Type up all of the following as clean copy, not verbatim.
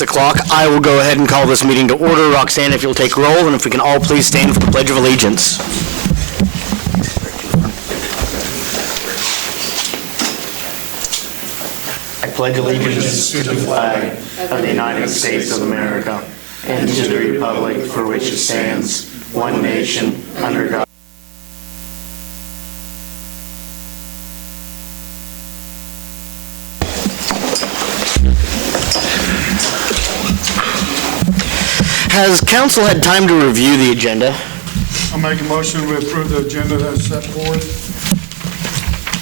6 o'clock. I will go ahead and call this meeting to order. Roxanne, if you'll take roll, and if we can all please stand for the Pledge of Allegiance. I pledge allegiance to the flag of the United States of America and to the republic for which it stands, one nation, under God. Has council had time to review the agenda? I'll make a motion to approve the agenda that's set forth.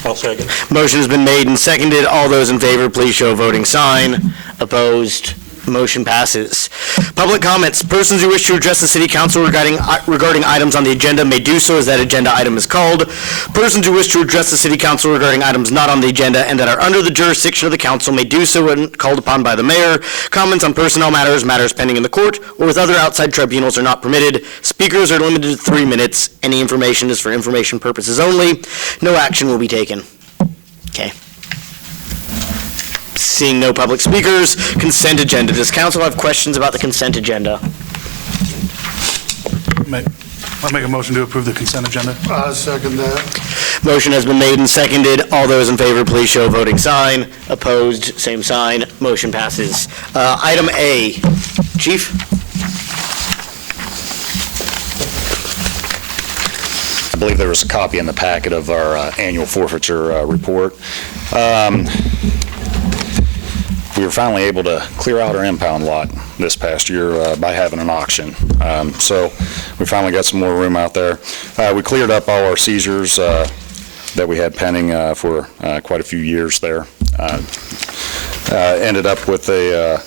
I'll second. Motion has been made and seconded. All those in favor, please show a voting sign. Opposed? Motion passes. Public comments. Persons who wish to address the City Council regarding items on the agenda may do so as that agenda item is called. Persons who wish to address the City Council regarding items not on the agenda and that are under the jurisdiction of the Council may do so when called upon by the Mayor. Comments on personnel matters, matters pending in the court, or with other outside tribunals are not permitted. Speakers are limited to 3 minutes. Any information is for information purposes only. No action will be taken. Okay. Seeing no public speakers, consent agenda. Does council have questions about the consent agenda? I'll make a motion to approve the consent agenda. I second that. Motion has been made and seconded. All those in favor, please show a voting sign. Opposed, same sign. Motion passes. Item A. Chief? I believe there was a copy in the packet of our annual forfeiture report. We were finally able to clear out our impound lot this past year by having an auction. So we finally got some more room out there. We cleared up all our seizures that we had pending for quite a few years there. Ended up with a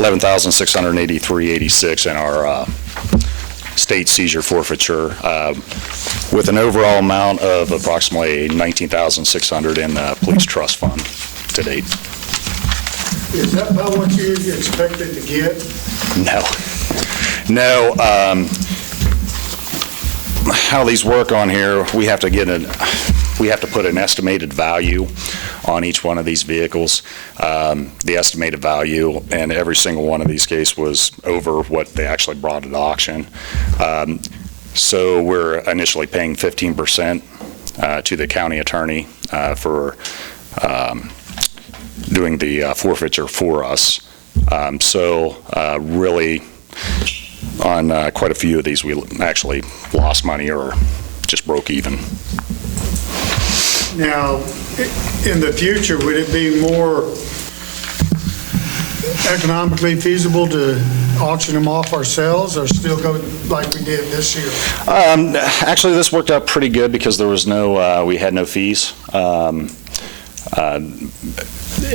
$11,683.86 in our state seizure forfeiture, with an overall amount of approximately $19,600 in the police trust fund to date. Is that about what you expected to get? No. How these work on here, we have to put an estimated value on each one of these vehicles. The estimated value in every single one of these cases was over what they actually brought at auction. So we're initially paying 15% to the county attorney for doing the forfeiture for us. Really, on quite a few of these, we actually lost money or just broke even. Now, in the future, would it be more economically feasible to auction them off ourselves or still go like we did this year? Actually, this worked out pretty good because there was no, we had no fees.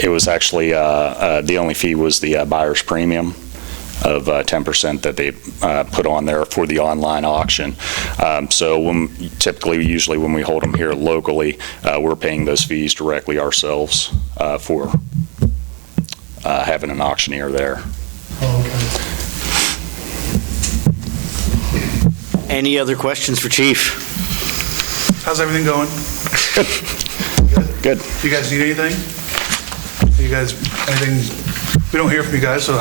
It was actually, the only fee was the buyer's premium of 10% that they put on there for the online auction. So usually when we hold them here locally, we're paying those fees directly ourselves for having an auctioneer there. Okay. Any other questions for Chief? How's everything going? Good. Do you guys need anything? You guys, anything? We don't hear from you guys, so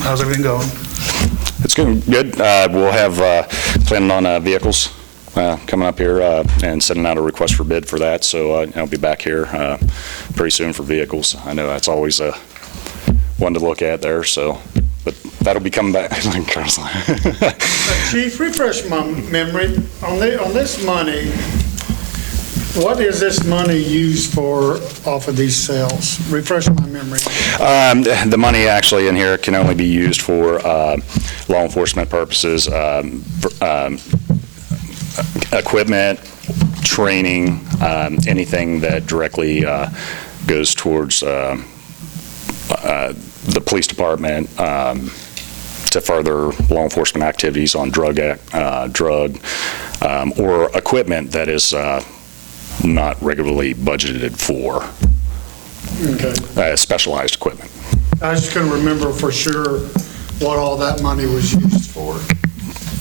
how's everything going? It's going good. We'll have planning on vehicles coming up here and sending out a request for bid for that. So I'll be back here pretty soon for vehicles. I know that's always one to look at there. So, but that'll be coming back. Chief, refresh my memory on this money. What is this money used for off of these sales? Refresh my memory. The money actually in here can only be used for law enforcement purposes, equipment, training, anything that directly goes towards the police department to further law enforcement activities on drug or equipment that is not regularly budgeted for. Okay. Specialized equipment. I was just going to remember for sure what all that money was used for.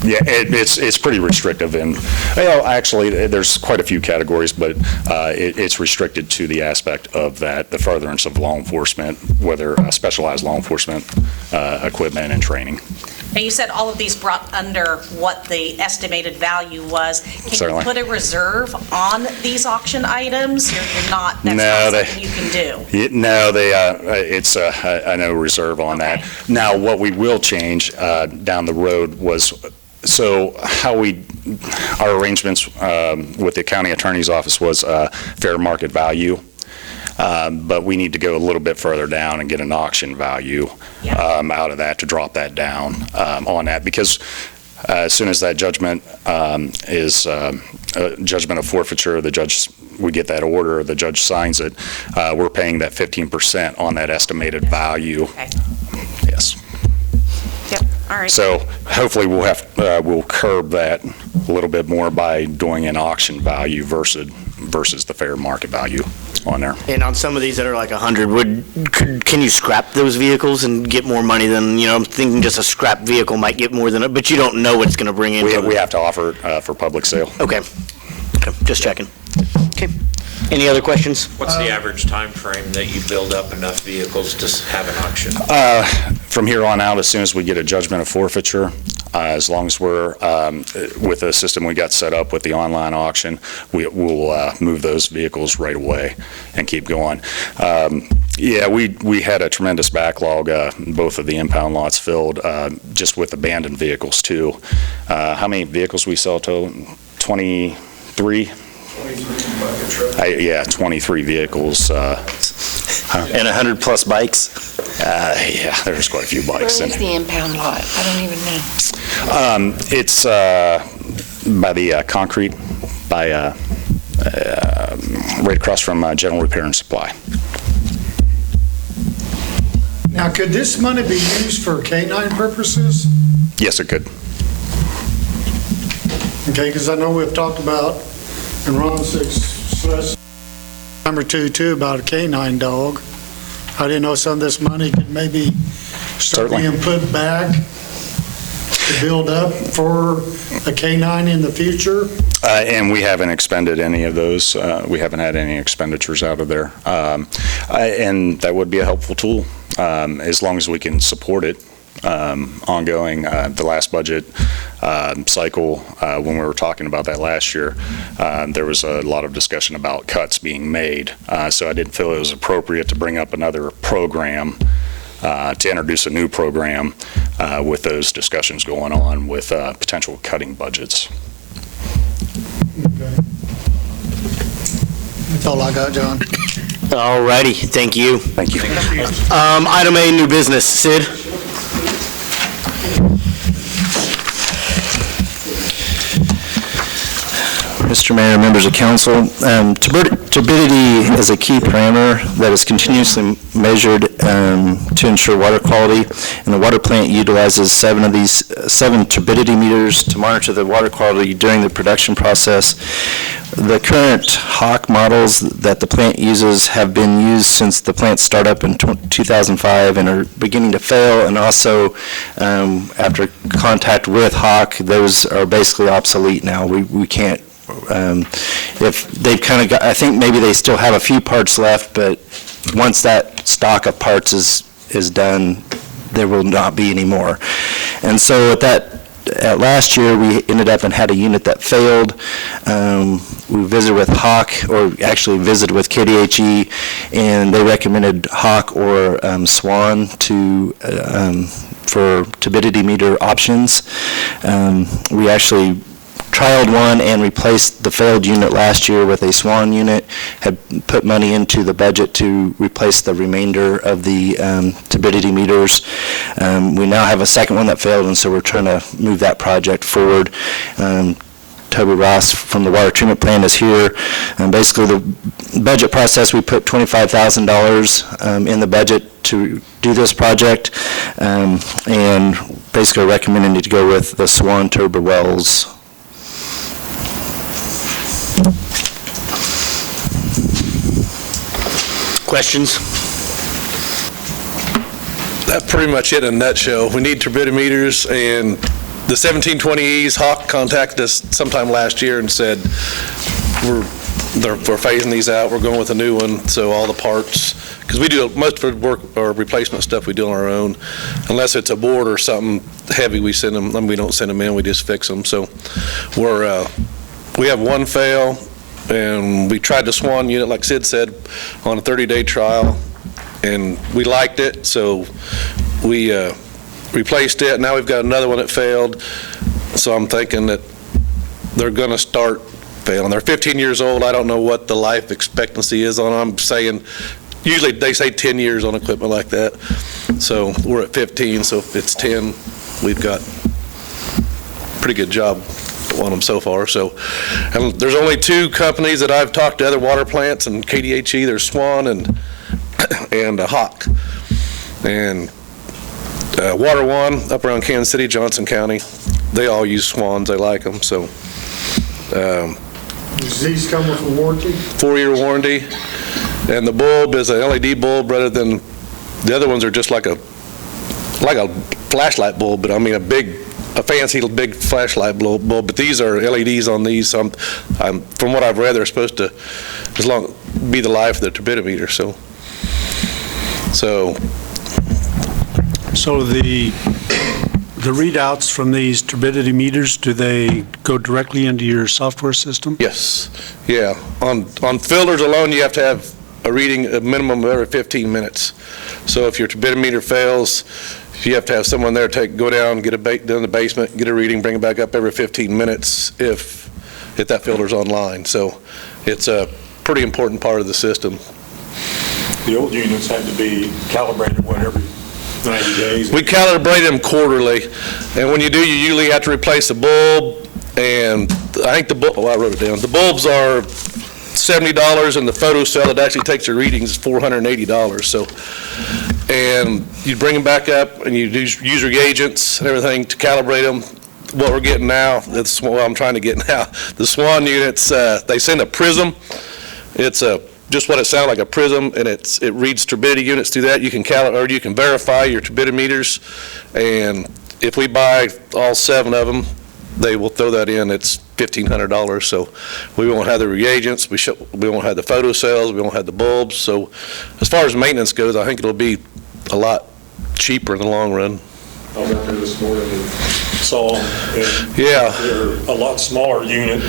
Yeah, it's pretty restrictive, and actually, there's quite a few categories, but it's restricted to the aspect of that, the furtherance of law enforcement, whether specialized law enforcement equipment and training. Now, you said all of these brought under what the estimated value was. Can Certainly. you put a reserve on these auction items? You're not, that's No, not something you can do. No, it's a no reserve on that. Okay. Now, what we will change down the road was, so our arrangements with the county attorney's office was fair market value. But we need to go a little bit further down and get an auction value out of that to drop that down on that, because as soon as that judgment is a judgment of forfeiture, we get that order, the judge signs it, we're paying that 15% on that estimated value. Okay. Yes. Yep, all right. So hopefully we'll curb that a little bit more by doing an auction value versus the fair market value on there. And on some of these that are like 100, can you scrap those vehicles and get more money than, I'm thinking just a scrap vehicle might get more than, but you don't know what it's going to bring in. We have to offer it for public sale. Okay, just checking. Okay, any other questions? What's the average time frame that you build up enough vehicles to have an auction? From here on out, as soon as we get a judgment of forfeiture, as long as we're with the system we got set up with the online auction, we'll move those vehicles right away and keep going. Yeah, we had a tremendous backlog, both of the impound lots filled, just with abandoned vehicles too. How many vehicles we sell total? 23? 23 vehicles. And 100-plus bikes? Yeah, there's quite a few bikes Where in is there. the impound lot? I don't even know. It's by the concrete, by right across from General Repair and Supply. Now, could this money be used for K-9 purposes? Yes, it could. Okay, because I know we've talked about, and Ron says, number two, about a K-9 dog. I didn't know some of this money could maybe start Certainly. being put back to build up for a K-9 in the future. And we haven't expended any of those. We haven't had any expenditures out of there. And that would be a helpful tool, as long as we can support it ongoing. The last budget cycle, when we were talking about that last year, there was a lot of discussion about cuts being made. So I didn't feel it was appropriate to bring up another program, to introduce a new program with those discussions going on with potential cutting budgets. Okay. That's all I got, John. All righty, thank you. Thank you. Item A, new business. Sid? Mr. Mayor, members of council, turbidity is a key parameter that is continuously measured to ensure water quality, and the water plant utilizes 7 turbidity meters to monitor the water quality during the production process. The current Hawk models that the plant uses have been used since the plant startup in 2005 and are beginning to fail, and also after contact with Hawk, those are basically obsolete now. We can't, if they've kind of got, I think maybe they still have a few parts left, but once that stock of parts is done, there will not be any more. And so last year, we ended up and had a unit that failed. We visited with Hawk, or actually visited with KDHE, and they recommended Hawk or Swan for turbidity meter options. We actually trialed one and replaced the failed unit last year with a Swan unit, had put money into the budget to replace the remainder of the turbidity meters. We now have a second one that failed, and so we're trying to move that project forward. Toby Ross from the water treatment plant is here. Basically, the budget process, we put $25,000 in the budget to do this project, and basically recommending to go with the Swan Turbo Wells. Questions? That's pretty much it in a nutshell. We need turbidimeters, and the 1720Es, Hawk contacted us sometime last year and said, we're phasing these out, we're going with a new one, so all the parts, because we do most of the work or replacement stuff we do on our own, unless it's a board or something heavy, we send them, we don't send them in, we just fix them. So we have one fail, and we tried the Swan unit, like Sid said, on a 30-day trial, and we liked it, so we replaced it. Now we've got another one that failed, so I'm thinking that they're going to start failing. They're 15 years old. I don't know what the life expectancy is on them. I'm saying, usually they say 10 years on equipment like that. So we're at 15, so if it's 10, we've got a pretty good job on them so far. So and there's only two companies that I've talked to, other water plants and KDHE. There's Swan and Hawk. And Water One up around Kansas City, Johnson County, they all use Swans. They like them. So Does these come with a warranty? 4-year warranty, and the bulb is an LED bulb rather than the other ones are just like a flashlight bulb, but I mean a fancy big flashlight bulb. But these are LEDs on these. So from what I've read, they're supposed to be the life of the turbidimeter. So the readouts from these turbidity meters, do they go directly into your software system? Yes, yeah. On filters alone, you have to have a reading a minimum of every 15 minutes. So if your turbidimeter fails, you have to have someone there go down, get down in the basement, get a reading, bring it back up every 15 minutes if that filter's online. So it's a pretty important part of the system. The old units had to be calibrated every 90 days. We calibrate them quarterly, and when you do, you usually have to replace the bulb, and I think I wrote it down. The bulbs are $70, and the photo cell that actually takes the readings is $480. So, and you bring them back up, and you use reagents and everything to calibrate them. What we're getting now, that's what I'm trying to get now. The Swan units, they send a prism. It's just what it sounds like, a prism, and it reads turbidity units through that. You can you can verify your turbidimeters, and if we buy all 7 of them, they will throw that in. It's $1,500. So we won't have the reagents, we won't have the photo cells, we won't have the bulbs. So as far as maintenance goes, I think it'll be a lot cheaper in the long run. I was out there this morning and saw them. Yeah. They're a lot smaller unit.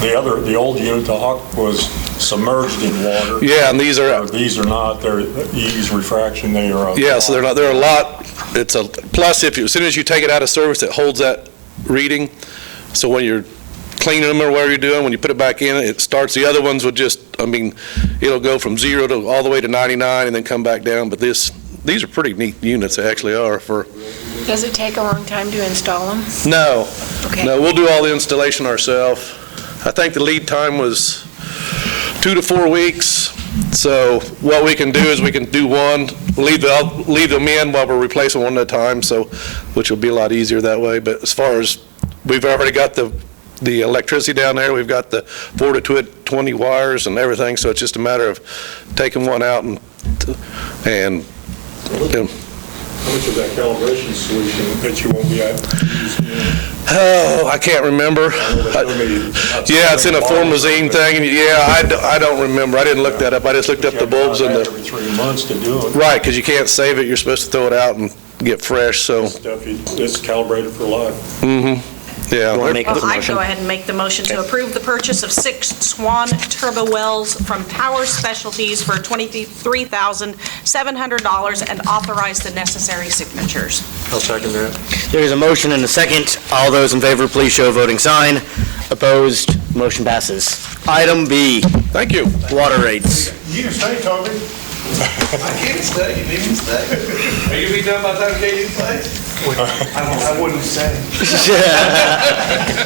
The old unit, the Hawk, was submerged in water. Yeah, and these are not. They're use refraction. They are. Yeah, so they're a lot. It's a plus as soon as you take it out of service, it holds that reading. So when you're cleaning them or whatever you're doing, when you put it back in, it starts. The other ones would it'll go from 0 to all the way to 99 and then come back down. But these are pretty neat units. They actually are. Does it take a long time to install them? No. Okay. No, we'll do all the installation ourselves. I think the lead time was 2 to 4 weeks. So what we can do is we can do one, leave them in while we're replacing one at a time, which will be a lot easier that way. But as far as we've already got the electricity down there, we've got the 4 to 20 wires and everything, so it's just a matter of taking one out and How much of that calibration solution that you won't be able to use? Oh, I can't remember. Yeah, it's in a formazine thing. And I don't remember. I didn't look that up. I just looked up the bulbs and every 3 months to do it. Right, because you can't save it. You're supposed to throw it out and get fresh. So It's calibrated for life. Mm-hmm. Yeah. I'd go ahead and make the motion to approve the purchase of 6 Swan turbo wells from Power Specialties for $23,700 and authorize the necessary signatures. I'll second that. There is a motion and a second. All those in favor, please show a voting sign. Opposed, motion passes. Item B. Thank you. Water rates. You can stay, Toby. I can't stay. You need me to stay. Are you be done by the time Katie plays? I wouldn't say.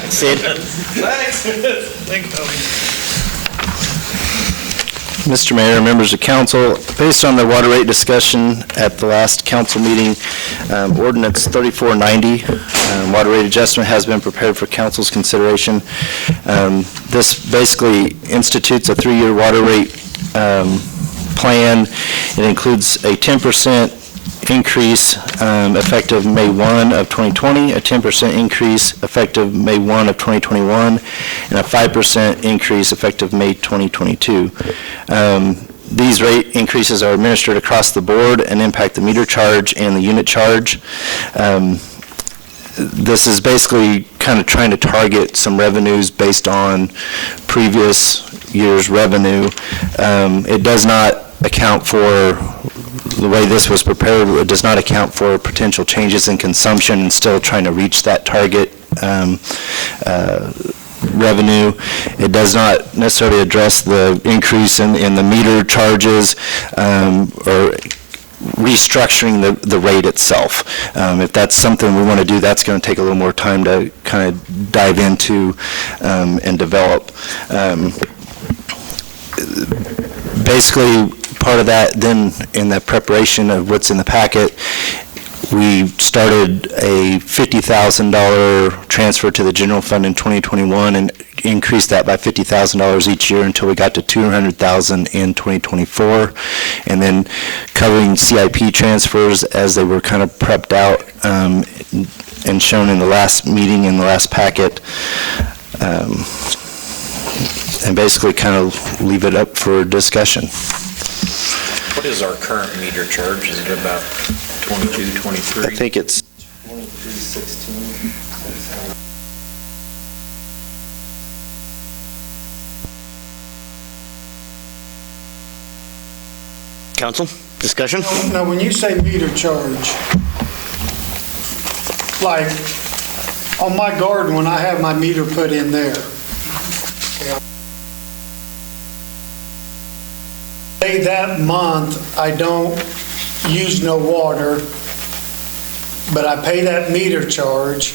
Sid. Thanks. Thanks, Toby. Mr. Mayor, members of council, based on the water rate discussion at the last council meeting, ordinance 3490, water rate adjustment has been prepared for council's consideration. This basically institutes a 3-year water rate plan. It includes a 10% increase effective May 1 of 2020, a 10% increase effective May 1 of 2021, and a 5% increase effective May 2022. These rate increases are administered across the board and impact the meter charge and the unit charge. This is basically kind of trying to target some revenues based on previous year's revenue. It does not account for, the way this was prepared, it does not account for potential changes in consumption and still trying to reach that target revenue. It does not necessarily address the increase in the meter charges or restructuring the rate itself. If that's something we want to do, that's going to take a little more time to kind of dive into and develop. Basically, part of that, then in the preparation of what's in the packet, we started a $50,000 transfer to the general fund in 2021 and increased that by $50,000 each year until we got to $200,000 in 2024. And then covering CIP transfers as they were kind of prepped out and shown in the last meeting, in the last packet. And basically kind of leave it up for discussion. What is our current meter charge? Is it about 22, 23? I think it's 2316. Council, discussion? Now, when you say meter charge, like, on my garden, when I have my meter put in there, say that month, I don't use no water, but I pay that meter charge.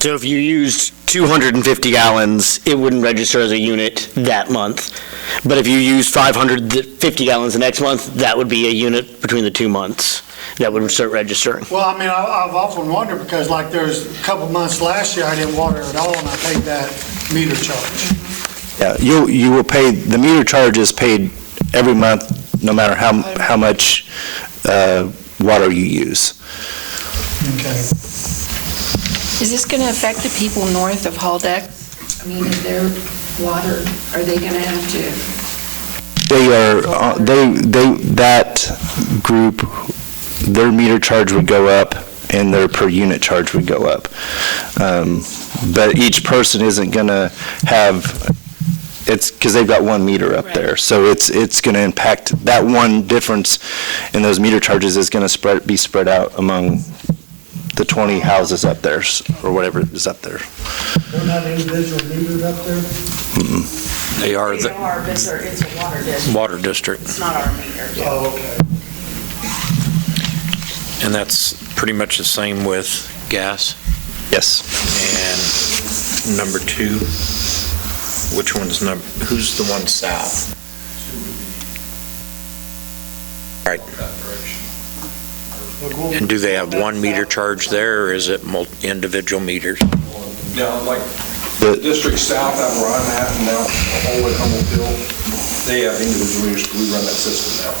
So if you used 250 gallons, it wouldn't register as a unit that month. But if you used 550 gallons the next month, that would be a unit between the 2 months that would start registering. Well, I mean, I've often wondered, because like there's a couple months last year I didn't water at all, and I paid that meter charge. Yeah, you will pay, the meter charge is paid every month, no matter how much water you use. Okay. Is this going to affect the people north of Haldeck? I mean, is their water, are they going to have to? They are, that group, their meter charge would go up and their per unit charge would go up. But each person isn't going to have, it's because they've got one meter up there. So it's going to impact, that one difference in those meter charges is going to be spread out among the 20 houses up there, or whatever is up there. They're not individual meters up there? Mm-mm. They are It's a water district. water district. It's not our meter. Oh, okay. And that's pretty much the same with gas. Yes. And number 2, which one's who's the one south? All right. And do they have one meter charge there, or is it individual meters? Yeah, like the district south out where I'm at, and now all the way Humboldt Hill, they have individual meters, we run that system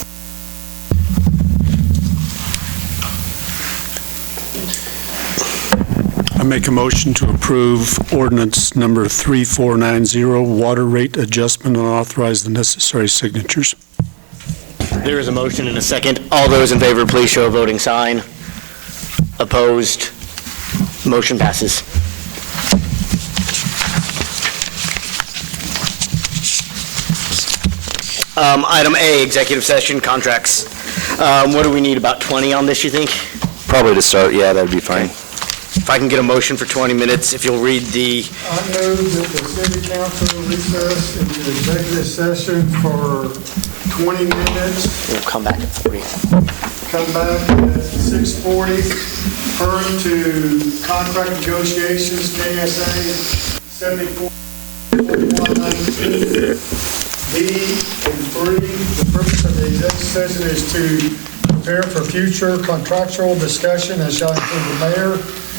now. I make a motion to approve ordinance number 3490, water rate adjustment, and authorize the necessary signatures. There is a motion and a second. All those in favor, please show a voting sign. Opposed? Motion passes. Item A, executive session contracts. What do we need, about 20 on this, you think? Probably to start, yeah, that'd be fine. If I can get a motion for 20 minutes, if you'll read the, I move that the city council recess into executive session for 20 minutes, we'll come back at 40. come back at 6:40, return to contract negotiations, KSA 74-4119, B and 3, the purpose of The executive session is to prepare for future contractual discussion and shall include the mayor,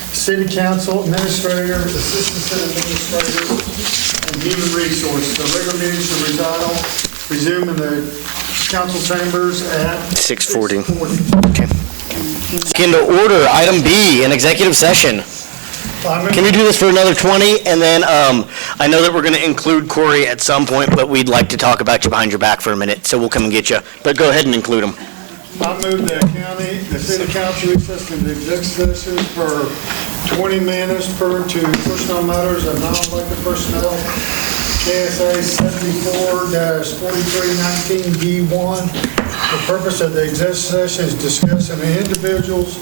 city council, administrator, assistant city administrator, and human resources. The regular meeting should resume in the council chambers at 6:40. Okay. Second order, item B, an executive session. Can we do this for another 20? And then I know that we're going to include Corey at some point, but we'd like to talk about you behind your back for a minute, so we'll come and get you. But go ahead and include him. I move the city council recess into executive session for 20 minutes per to personnel matters of non-elected personnel, KSA 74-4319B1. The purpose of the executive session is discussing the individual's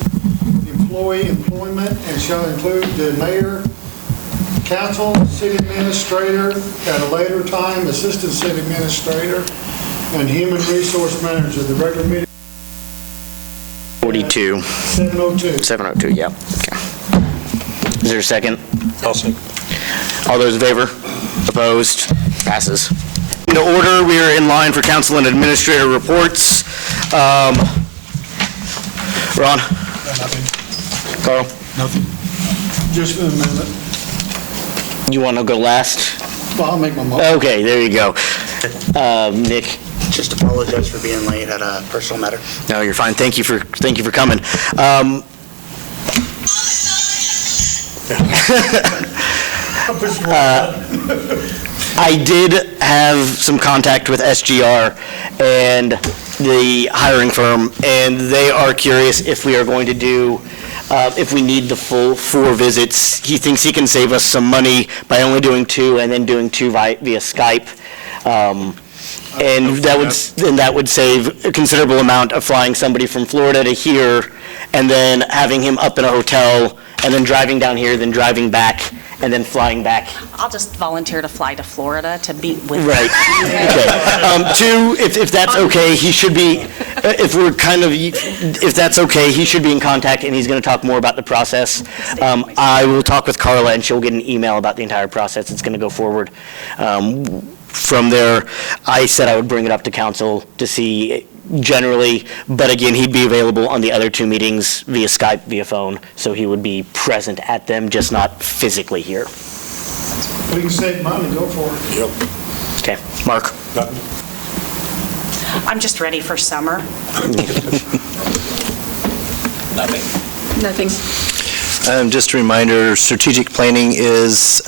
employee employment and shall include the mayor, council, city administrator, at a later time, assistant city administrator, and human resource manager. The regular meeting 42. 7:02. 7:02, yeah. Okay. Is there a second? I'll second. All those in favor? Opposed? Passes. In order, we are in line for council and administrator reports. Ron? Nothing. Carl? Nothing. Just a minute. You want to go last? Well, I'll make my motion. Okay, there you go. Nick? Just apologize for being late at a personal matter. No, you're fine. Thank you for coming. I did have some contact with SGR and the hiring firm, and they are curious if we are going to do, if we need the full 4 visits. He thinks he can save us some money by only doing 2 and then doing 2 via Skype. And that would save a considerable amount of flying somebody from Florida to here, and then having him up in a hotel, and then driving down here, then driving back, and then flying back. I'll just volunteer to fly to Florida to meet with. Right. Okay. 2, if that's okay, he should be, if that's okay, he should be in contact, and he's going to talk more about the process. I will talk with Carla, and she'll get an email about the entire process. It's going to go forward. From there, I said I would bring it up to council to see generally, but again, he'd be available on the other 2 meetings via Skype, via phone, so he would be present at them, just not physically here. We can save money, go for it. Yep. Okay, Mark? I'm just ready for summer. Nothing. Just a reminder, strategic planning is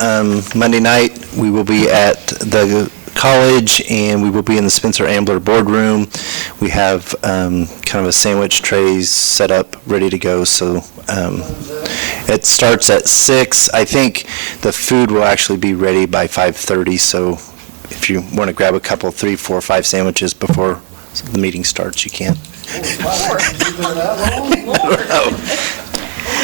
Monday night. We will be at the college, and we will be in the Spencer Ambler boardroom. We have kind of a sandwich trays set up, ready to go, so it starts at 6. I think the food will actually be ready by 5:30, so if you want to grab a couple, 3, 4, 5 sandwiches before the meeting starts, you can.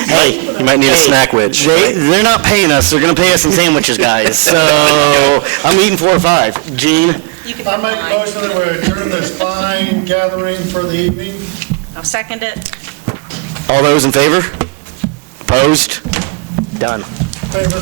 Hey, you might need a snack wedge. They're not paying us. They're going to pay us in sandwiches, guys. So I'm eating 4 or 5. Gene? I make a motion that we adjourn this fine gathering for the evening. I'll second it. All those in favor? Opposed? Done. Favor?